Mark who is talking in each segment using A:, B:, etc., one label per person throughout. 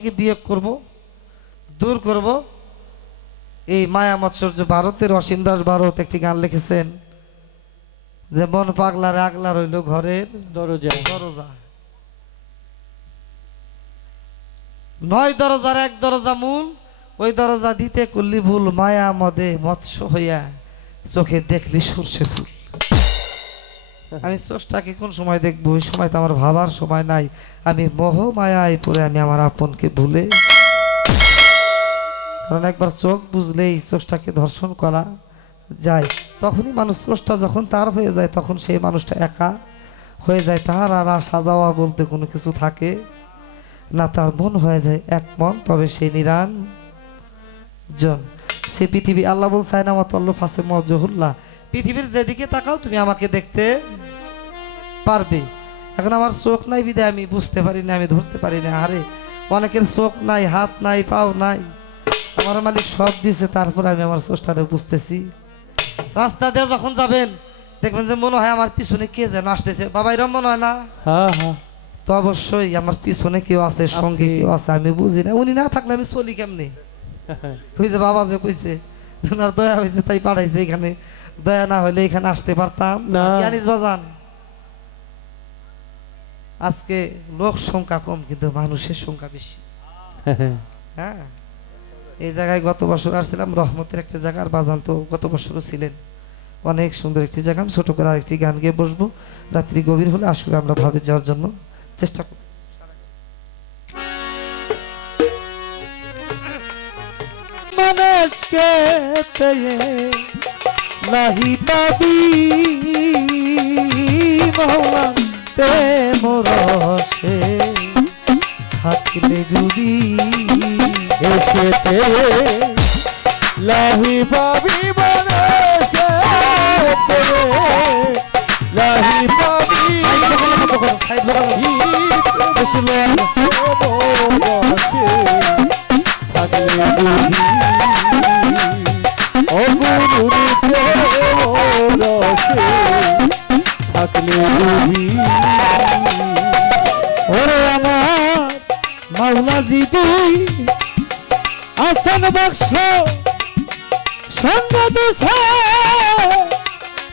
A: বিয়োগ করব দূর করব। এই মায়া মৎসর্য ভারতের অসীম দাস ভারত একটি গান লিখেছেন যে মন পাগলার আগলা রইল ঘরের
B: দরজা
A: দরজা। নয় দরজার এক দরজা মূল ওই দরজা দিতে করলি ভুল। মায়া মদে মৎস্য হইয়া চোখে দেখলি সর্ষে ফুল। আমি চোষটাকে কোন সময় দেখব? ওই সময় তো আমার ভাবার সময় নাই। আমি মোহ মায়ায় পড়ে আমি আমার আপনকে ভুলে। কারণ একবার চোখ বুঝলেই চোষটাকে ধর্ষণ করা যায়। তখনই মানুষ চোষটা যখন তার হয়ে যায়, তখন সেই মানুষটা একা হয়ে যায়। তার আর আশা যাওয়া বলতে কোনো কিছু থাকে না। তার মন হয়ে যায় এক মন, তবে সে নিরান জন সে পৃথিবী আল্লাহ বল চায় না মতল্ল ফাসে মজহুল্লাহ পৃথিবীর যেদিকে তাকাও তুমি আমাকে দেখতে পারবে। এখন আমার চোখ নাই বিদায় আমি বুঝতে পারি না আমি ধরতে পারি না আরে অনেকের চোখ নাই হাত নাই পাও নাই। আমার মালিক সব দিছে তারপর আমি আমার চোখটারে বুঝতেছি। রাস্তা দিয়ে যখন যাবেন দেখবেন যে মনে হয় আমার পিছনে কে যেন আসতেছে। বাবা এরম মনে হয় না?
B: হ্যাঁ হ্যাঁ।
A: তো অবশ্যই আমার পিছনে কেউ আছে সঙ্গে কেউ আছে আমি বুঝি না। উনি না থাকলে আমি চলি কেমনি? হয়েছে বাবা যে কইছে তোমার দয়া হয়েছে তাই পাঠাইছে এখানে। দয়া না হলে এখানে আসতে পারতাম। জানিস বাজান আজকে লোক সংখ্যা কম কিন্তু মানুষের সংখ্যা বেশি। হ্যাঁ? এই জায়গায় গত বছর আসছিলাম রহমতের একটা জায়গার বাজান তো গত বছরও ছিলেন। অনেক সুন্দর একটি জায়গা আমি ছোট করে আরেকটি গান গিয়ে বসবো। রাত্রি গভীর হলে আসলে আমরা ভাবে যাওয়ার জন্য চেষ্টা করব।
B: পেয়ে নাহি পাবি মহলা প্রেম রসে
A: থাকলে যদি
B: এসেতে লাহি পাবি লাহি পাবি
A: বেশি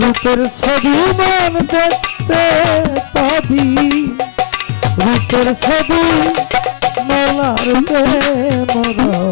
A: রূপের ছবি মন দেখতে পাবি। রূপের ছবি মালার প্রেম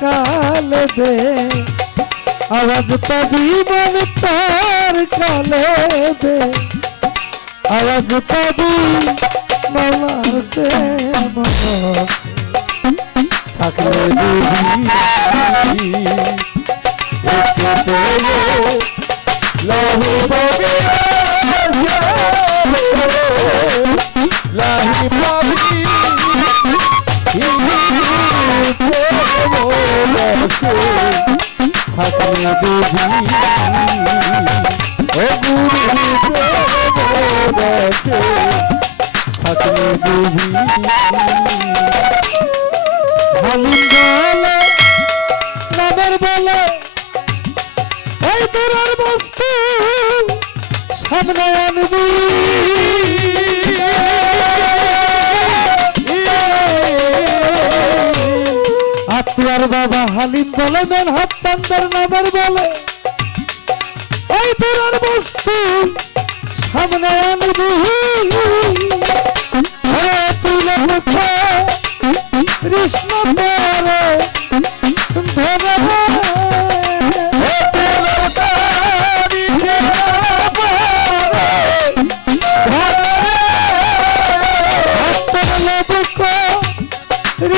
A: কালে দে। আওয়াজ পাবি মন তার কালে দে। আওয়াজ পাবি রসে
B: থাকলে বুঝি এসেতে লাহি পাবি। থাকলে
A: আত্মার বাবা হালিম বলে মেন হাত চান্দার নামের বলে এই দূরের বস্তু সামনে আনবি।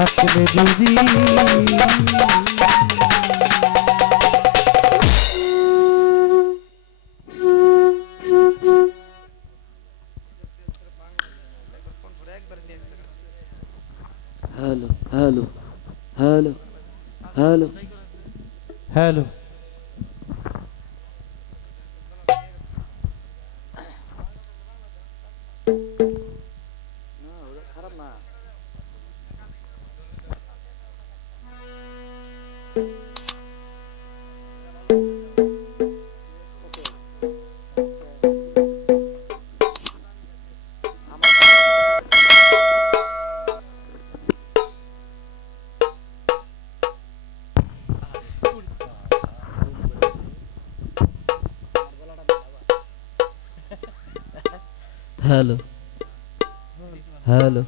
C: আসলে هلا
B: هلا
C: هلا. هلا. হ্যালো। হ্যালো।